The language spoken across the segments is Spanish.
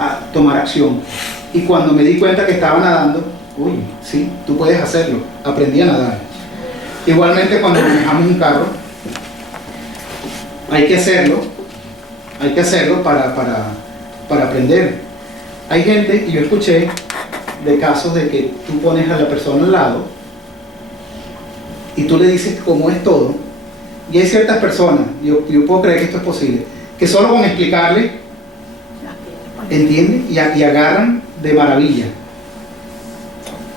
a tomar acción. Y cuando me di cuenta que estaba nadando, uy, sí, tú puedes hacerlo, aprendí a nadar. Igualmente cuando manejamos un carro, hay que hacerlo para aprender. Hay gente, y yo escuché de casos de que tú pones a la persona al lado y tú le dices cómo es todo, y hay ciertas personas, yo puedo creer que esto es posible, que solo con explicarle, entienden y agarran de maravilla.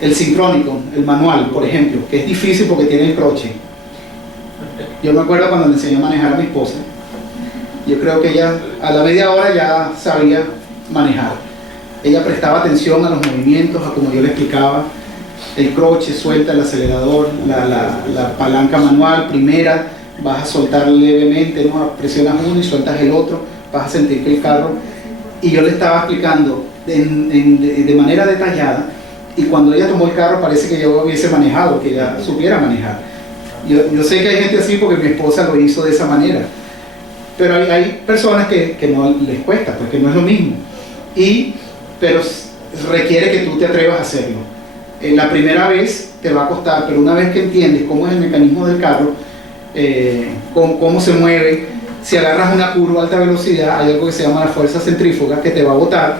El sincrónico, el manual, por ejemplo, que es difícil porque tiene el croche. Yo me acuerdo cuando le enseñé a manejar a mi esposa, yo creo que ella a la media hora ya sabía manejar. Ella prestaba atención a los movimientos, a como yo le explicaba. El croche, suelta el acelerador, la palanca manual, primera, vas a soltar levemente, ¿no? Presionas uno y sueltas el otro, vas a sentir que el carro... Y yo le estaba explicando de manera detallada, y cuando ella tomó el carro parece que yo hubiese manejado, que ella supiera manejar. Yo sé que hay gente así porque mi esposa lo hizo de esa manera, pero hay personas que no les cuesta, porque no es lo mismo, pero requiere que tú te atrevas a hacerlo. La primera vez te va a costar, pero una vez que entiendes cómo es el mecanismo del carro, cómo se mueve, si agarras una curva a alta velocidad, hay algo que se llama la fuerza centrífuga que te va a botar,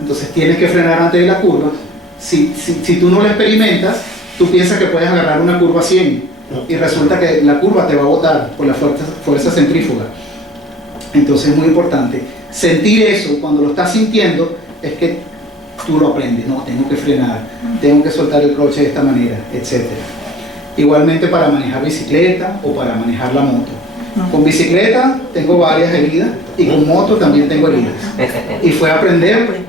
entonces tienes que frenar antes de la curva. Si tú no lo experimentas, tú piensas que puedes agarrar una curva a 100 y resulta que la curva te va a botar por la fuerza centrífuga. Entonces es muy importante sentir eso. Cuando lo estás sintiendo es que tú lo aprendes. No, tengo que frenar, tengo que soltar el croche de esta manera, etc. Igualmente para manejar bicicleta o para manejar la moto. Con bicicleta tengo varias heridas y con moto también tengo heridas. Y fue a aprender,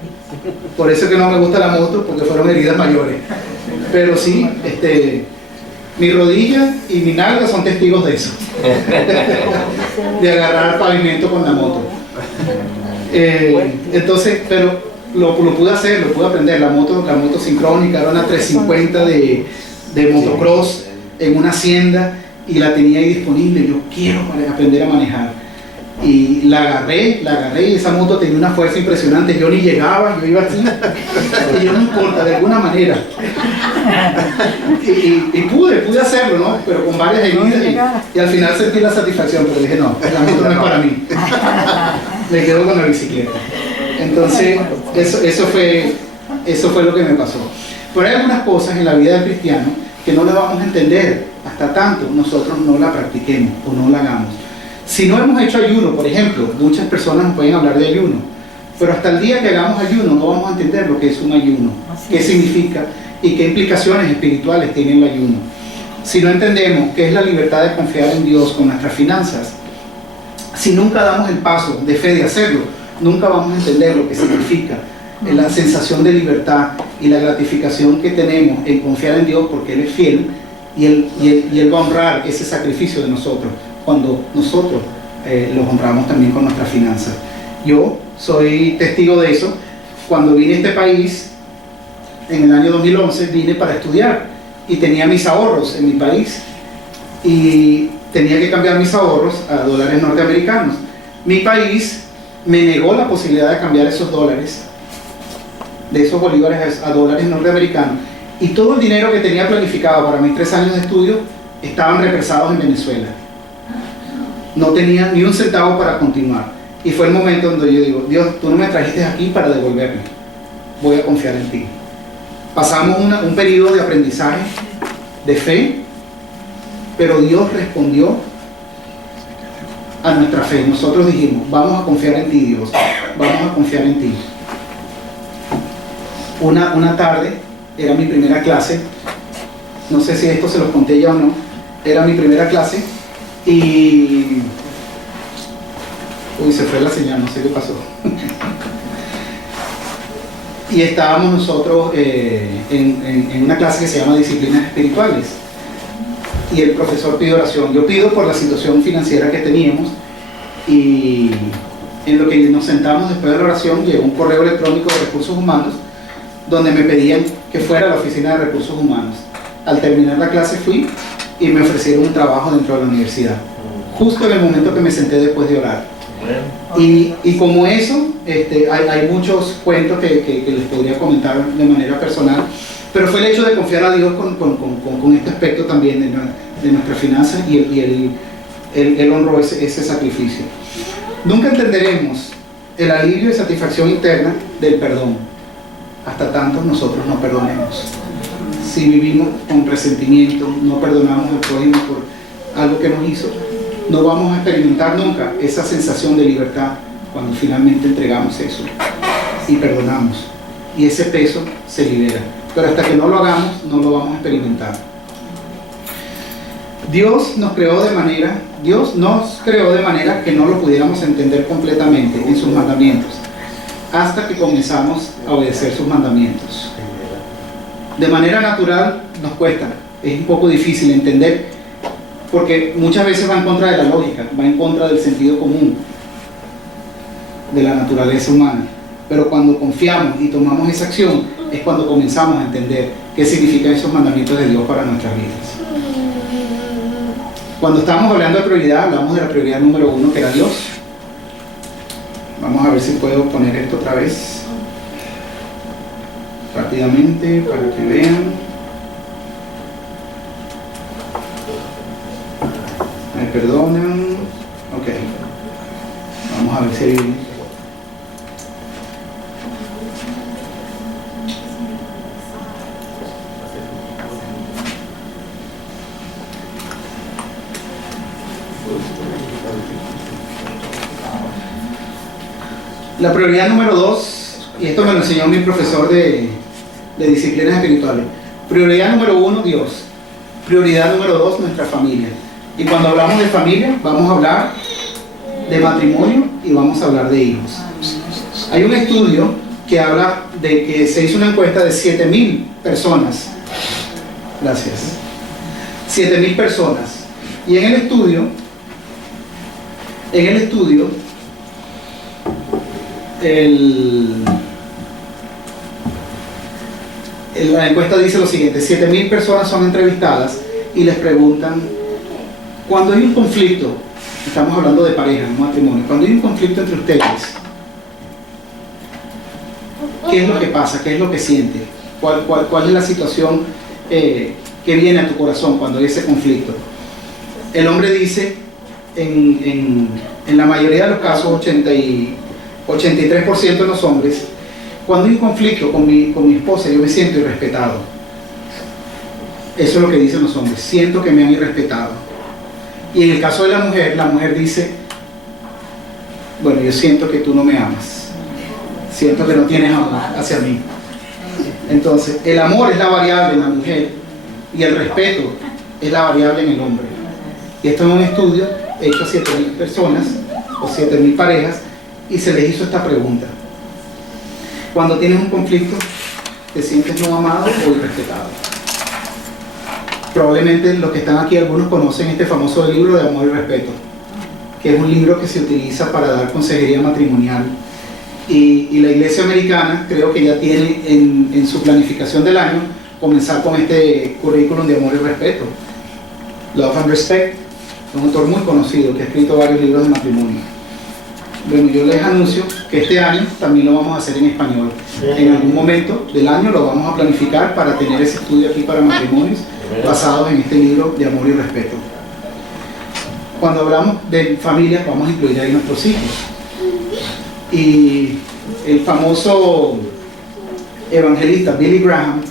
por eso que no me gusta la moto, porque fueron heridas mayores. Pero sí, mi rodilla y mi nalga son testigos de eso. De agarrar pavimento con la moto. Entonces, pero lo pude hacer, lo pude aprender. La moto sincrónica era una 350 de motocross en una hacienda y la tenía ahí disponible. Yo quiero aprender a manejar. Y la agarré y esa moto tenía una fuerza impresionante. Yo ni llegaba, yo iba así. Y yo no importa, de alguna manera. Y pude hacerlo, ¿no? Pero con varias heridas y al final sentí la satisfacción, pero dije, no, la moto no es para mí. Me quedo con la bicicleta. Entonces, eso fue lo que me pasó. Pero hay algunas cosas en la vida del cristiano que no las vamos a entender hasta tanto nosotros no la practiquemos o no la hagamos. Si no hemos hecho ayuno, por ejemplo, muchas personas nos pueden hablar de ayuno, pero hasta el día que hagamos ayuno no vamos a entender lo que es un ayuno, qué significa y qué implicaciones espirituales tiene el ayuno. Si no entendemos qué es la libertad de confiar en Dios con nuestras finanzas, si nunca damos el paso de fe de hacerlo, nunca vamos a entender lo que significa la sensación de libertad y la gratificación que tenemos en confiar en Dios porque Él es fiel y Él va a honrar ese sacrificio de nosotros cuando nosotros los honramos también con nuestras finanzas. Yo soy testigo de eso. Cuando vine a este país, en el año 2011, vine para estudiar y tenía mis ahorros en mi país y tenía que cambiar mis ahorros a dólares norteamericanos. Mi país me negó la posibilidad de cambiar esos dólares, de esos bolívares a dólares norteamericanos, y todo el dinero que tenía planificado para mis 3 años de estudio estaban represados en Venezuela. No tenía ni un centavo para continuar. Y fue el momento donde yo digo, Dios, tú no me trajiste aquí para devolverme. Voy a confiar en ti. Pasamos un periodo de aprendizaje, de fe, pero Dios respondió a nuestra fe. Nosotros dijimos, vamos a confiar en ti, Dios. Vamos a confiar en ti. Una tarde, era mi primera clase. No sé si esto se los conté ya o no. Era mi primera clase. Y... uy, se fue la señal, no sé qué pasó. Y estábamos nosotros en una clase que se llama Disciplinas Espirituales. Y el profesor pide oración. Yo pido por la situación financiera que teníamos. Y en lo que nos sentamos después de la oración, llegó un correo electrónico de Recursos Humanos donde me pedían que fuera a la oficina de Recursos Humanos. Al terminar la clase fui y me ofrecieron un trabajo dentro de la universidad, justo en el momento que me senté después de orar. Y como eso, hay muchos cuentos que les podría comentar de manera personal, pero fue el hecho de confiar a Dios con este aspecto también de nuestras finanzas, y Él honró ese sacrificio. Nunca entenderemos el alivio y satisfacción interna del perdón hasta tanto nosotros no perdonemos. Si vivimos con resentimiento, no perdonamos al prójimo por algo que nos hizo, no vamos a experimentar nunca esa sensación de libertad cuando finalmente entregamos eso y perdonamos, y ese peso se libera. Pero hasta que no lo hagamos, no lo vamos a experimentar. Dios nos creó de manera que no lo pudiéramos entender completamente en sus mandamientos, hasta que comenzamos a obedecer sus mandamientos. De manera natural nos cuesta, es un poco difícil entender, porque muchas veces va en contra de la lógica, va en contra del sentido común, de la naturaleza humana. Pero cuando confiamos y tomamos esa acción, es cuando comenzamos a entender qué significan esos mandamientos de Dios para nuestras vidas. Cuando estábamos hablando de prioridad, hablamos de la prioridad número 1, que era Dios. Vamos a ver si puedo poner esto otra vez rápidamente para que vean. Me perdonan. Ok. Vamos a ver si hay... La prioridad número 2, y esto me lo enseñó mi profesor de disciplinas espirituales. Prioridad número 1, Dios. Prioridad número 2, nuestra familia. Y cuando hablamos de familia, vamos a hablar de matrimonio y vamos a hablar de hijos. Hay un estudio que habla de que se hizo una encuesta de 7,000 personas. Gracias. 7,000 personas. Y en el estudio, la encuesta dice lo siguiente: 7,000 personas son entrevistadas y les preguntan, cuando hay un conflicto, estamos hablando de pareja, no matrimonio, cuando hay un conflicto entre ustedes, ¿qué es lo que pasa? ¿Qué es lo que siente? ¿Cuál es la situación que viene a tu corazón cuando hay ese conflicto? El hombre dice, en la mayoría de los casos, 83% de los hombres, cuando hay un conflicto con mi esposa, yo me siento irrespetado. Eso es lo que dicen los hombres: siento que me han irrespetado. Y en el caso de la mujer dice, bueno, yo siento que tú no me amas, siento que no tienes amor hacia mí. Entonces, el amor es la variable en la mujer y el respeto es la variable en el hombre. Y esto es un estudio hecho a 7,000 personas o 7,000 parejas, y se les hizo esta pregunta: cuando tienes un conflicto, ¿te sientes no amado o irrespetado? Probablemente los que están aquí, algunos conocen este famoso libro de Amor y Respeto, que es un libro que se utiliza para dar consejería matrimonial, y la Iglesia americana creo que ya tiene en su planificación del año comenzar con este currículum de Amor y Respeto. Love and Respect, es un autor muy conocido que ha escrito varios libros de matrimonio. Bueno, yo les anuncio que este año también lo vamos a hacer en español. En algún momento del año lo vamos a planificar para tener ese estudio aquí para matrimonios basados en este libro de Amor y Respeto. Cuando hablamos de familia, vamos a incluir ahí nuestros hijos. Y el famoso evangelista Billy Graham,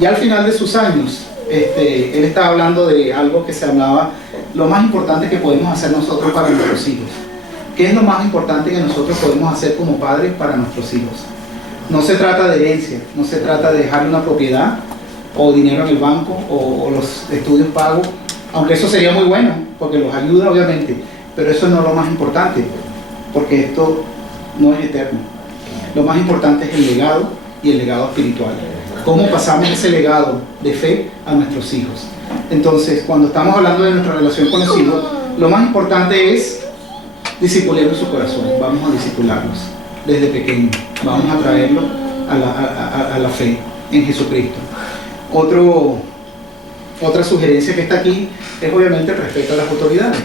ya al final de sus años, él estaba hablando de algo que se hablaba, lo más importante que podemos hacer nosotros para nuestros hijos. ¿Qué es lo más importante que nosotros podemos hacer como padres para nuestros hijos? No se trata de herencia, no se trata de dejarle una propiedad o dinero en el banco o los estudios pagos, aunque eso sería muy bueno porque los ayuda obviamente, pero eso no es lo más importante, porque esto no es eterno. Lo más importante es el legado y el legado espiritual. ¿Cómo pasamos ese legado de fe a nuestros hijos? Entonces, cuando estamos hablando de nuestra relación con los hijos, lo más importante es discipular su corazón. Vamos a discipularlos desde pequeños, vamos a traerlos a la fe en Jesucristo. Otra sugerencia que está aquí es obviamente el respeto a las autoridades.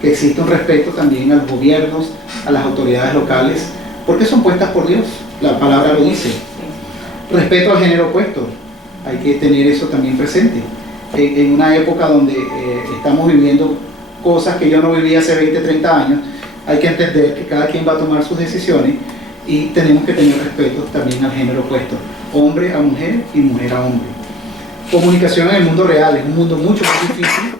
que existe un respeto también a los gobiernos, a las autoridades locales, porque son puestas por Dios, la palabra lo dice. Respeto al género opuesto, hay que tener eso también presente. En una época donde estamos viviendo cosas que yo no viví hace 20, 30 años, hay que entender que cada quien va a tomar sus decisiones y tenemos que tener respeto también al género opuesto, hombre a mujer y mujer a hombre. Comunicación en el mundo real es un mundo mucho más difícil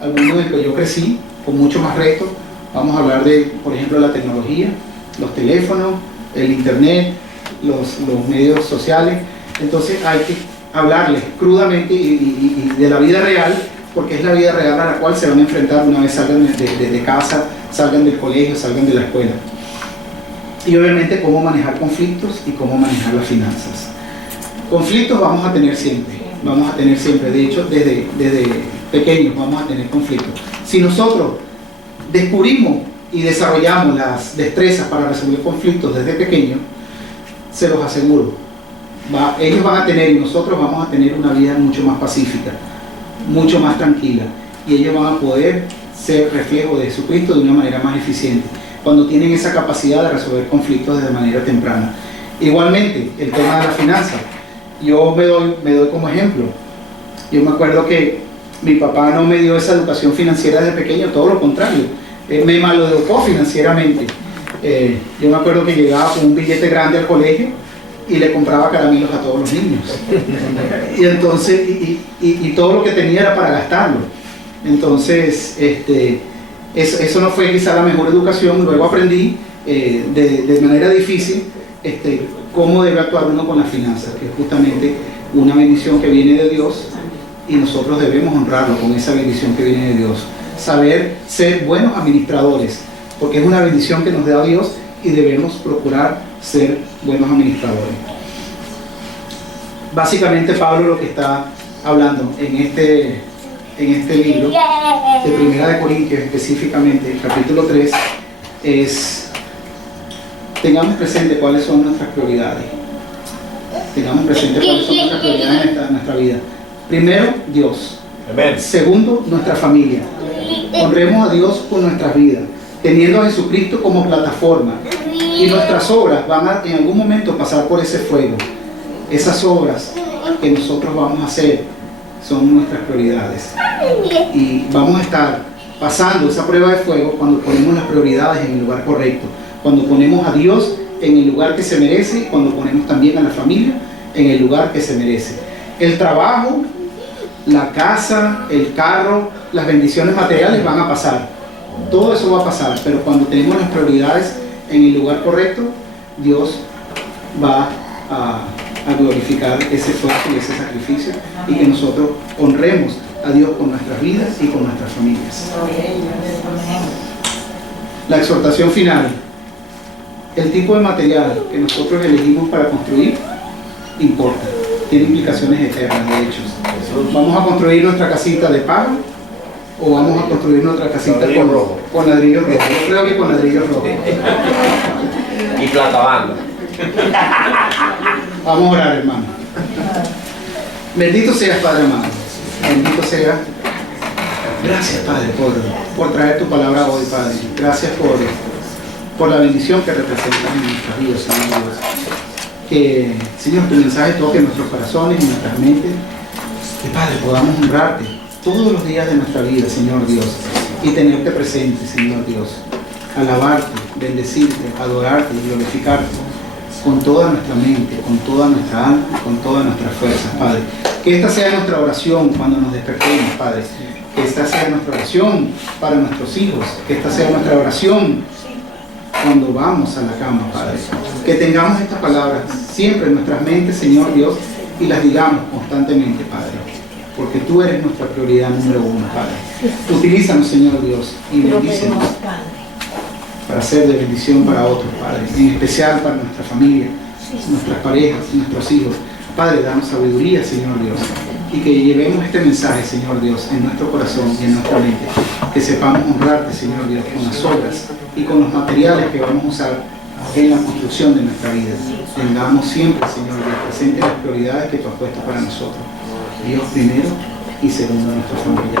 al mundo en el que yo crecí, con mucho más retos. Vamos a hablar de, por ejemplo, la tecnología, los teléfonos, el internet, los medios sociales. Entonces hay que hablarles crudamente y de la vida real, porque es la vida real a la cual se van a enfrentar una vez salgan de casa, salgan del colegio, salgan de la escuela. Y obviamente cómo manejar conflictos y cómo manejar las finanzas. Conflictos vamos a tener siempre, de hecho desde pequeños vamos a tener conflictos. Si nosotros descubrimos y desarrollamos las destrezas para resolver conflictos desde pequeños, se los aseguro, ellos van a tener y nosotros vamos a tener una vida mucho más pacífica, mucho más tranquila, y ellos van a poder ser reflejo de Jesucristo de una manera más eficiente, cuando tienen esa capacidad de resolver conflictos de manera temprana. Igualmente, el tema de la finanza, yo me doy como ejemplo. Yo me acuerdo que mi papá no me dio esa educación financiera desde pequeño, todo lo contrario, me maleducó financieramente. Yo me acuerdo que llegaba con un billete grande al colegio y le compraba caramelos a todos los niños. Y entonces, y todo lo que tenía era para gastarlo. Entonces, eso no fue quizá la mejor educación. Luego aprendí de manera difícil cómo debe actuar uno con las finanzas, que es justamente una bendición que viene de Dios y nosotros debemos honrarlo con esa bendición que viene de Dios. Saber ser buenos administradores, porque es una bendición que nos da Dios y debemos procurar ser buenos administradores. Básicamente Pablo lo que está hablando en este libro de Primera de Corintios, específicamente el capítulo 3, es: tengamos presente cuáles son nuestras prioridades. Tengamos presente cuáles son nuestras prioridades en nuestra vida. Primero, Dios. Amén. Segundo, nuestra familia. Honremos a Dios con nuestras vidas, teniendo a Jesucristo como plataforma. Y nuestras obras van a en algún momento pasar por ese fuego. Esas obras que nosotros vamos a hacer son nuestras prioridades. Y vamos a estar pasando esa prueba de fuego cuando ponemos las prioridades en el lugar correcto. Cuando ponemos a Dios en el lugar que se merece, y cuando ponemos también a la familia en el lugar que se merece. El trabajo, la casa, el carro, las bendiciones materiales van a pasar. Todo eso va a pasar, pero cuando tenemos las prioridades en el lugar correcto, Dios va a glorificar ese esfuerzo y ese sacrificio, y que nosotros honremos a Dios con nuestras vidas y con nuestras familias. La exhortación final: el tipo de material que nosotros elegimos para construir importa, tiene implicaciones eternas. De hecho, ¿vamos a construir nuestra casita de paja o vamos a construir nuestra casita con ladrillos rojos? Yo creo que con ladrillos rojos. Y platabanda. Vamos a orar, hermano. Bendito seas, Padre amado. Bendito seas. Gracias, Padre, por traer tu palabra hoy, Padre. Gracias por la bendición que representas en nuestras vidas, Señor Dios. Que, Señor, tu mensaje toque nuestros corazones y nuestras mentes. Que, Padre, podamos honrarte todos los días de nuestra vida, Señor Dios, y tenerte presente, Señor Dios. Alabarte, bendecirte, adorarte y glorificarte con toda nuestra mente, con toda nuestra alma, con todas nuestras fuerzas, Padre. Que esta sea nuestra oración cuando nos despertemos, Padre. Que esta sea nuestra oración para nuestros hijos. Que esta sea nuestra oración cuando vamos a la cama, Padre. Que tengamos estas palabras siempre en nuestras mentes, Señor Dios, y las digamos constantemente, Padre. Porque tú eres nuestra prioridad número uno, Padre. Utilízanos, Señor Dios, y bendícenos para ser de bendición para otros, Padre, en especial para nuestra familia, nuestras parejas, nuestros hijos. Padre, danos sabiduría, Señor Dios, y que llevemos este mensaje, Señor Dios, en nuestro corazón y en nuestra mente, que sepamos honrarte, Señor Dios, con las obras y con los materiales que vamos a usar en la construcción de nuestra vida. Tengamos siempre, Señor Dios, presente las prioridades que tú has puesto para nosotros. Dios primero y segundo nuestra familia.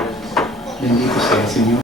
Bendito sea, Señor.